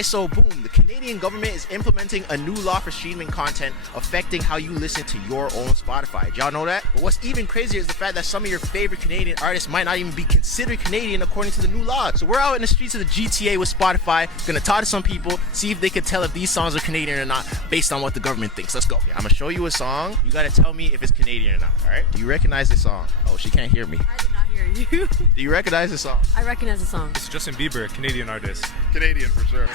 So boom, the Canadian government is implementing a new law for streaming content affecting how you listen to your own Spotify. Did y'all know that? But what's even crazier is the fact that some of your favorite Canadian artists might not even be considered Canadian according to the new law. So we're out in the streets of the GTA with Spotify, gonna talk to some people, see if they can tell if these songs are Canadian or not based on what the government thinks. Let's go. Okay, I'm gonna show you a song. You gotta tell me if it's Canadian or not, alright? Do you recognize this song? Oh, she can't hear me. I did not hear you. Do you recognize this song? I recognize the song. It's Justin Bieber, Canadian artist. Canadian for sure.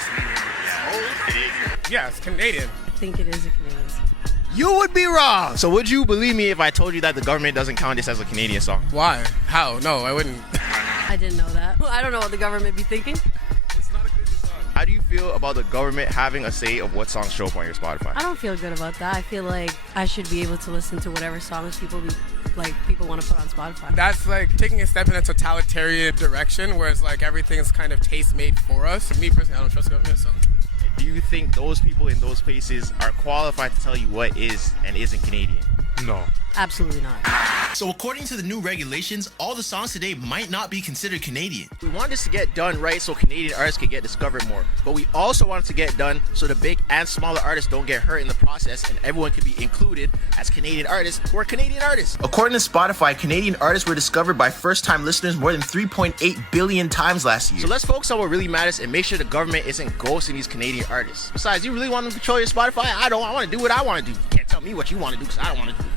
Yeah, it's Canadian. I think it is a Canadian song. You would be wrong. So would you believe me if I told you that the government doesn't count this as a Canadian song? Why? How? No, I wouldn't. I didn't know that. I don't know what the government be thinking. It's not a Canadian song. How do you feel about the government having a say of what songs show up on your Spotify? I don't feel good about that. I feel like I should be able to listen to whatever songs people want to put on Spotify. That's like taking a step in a totalitarian direction where it's like everything's kind of taste made for us. For me personally, I don't trust government, so. Do you think those people in those places are qualified to tell you what is and isn't Canadian? No. Absolutely not. So according to the new regulations, all the songs today might not be considered Canadian. We want this to get done right so Canadian artists can get discovered more. But we also want it to get done so the big and smaller artists don't get hurt in the process and everyone can be included as Canadian artists who are Canadian artists. According to Spotify, Canadian artists were discovered by first-time listeners more than 3.8 billion times last year. So let's focus on what really matters and make sure the government isn't ghosting these Canadian artists. Besides, you really want them to control your Spotify? I don't. I want to do what I want to do. You can't tell me what you want to do because I don't want to do it.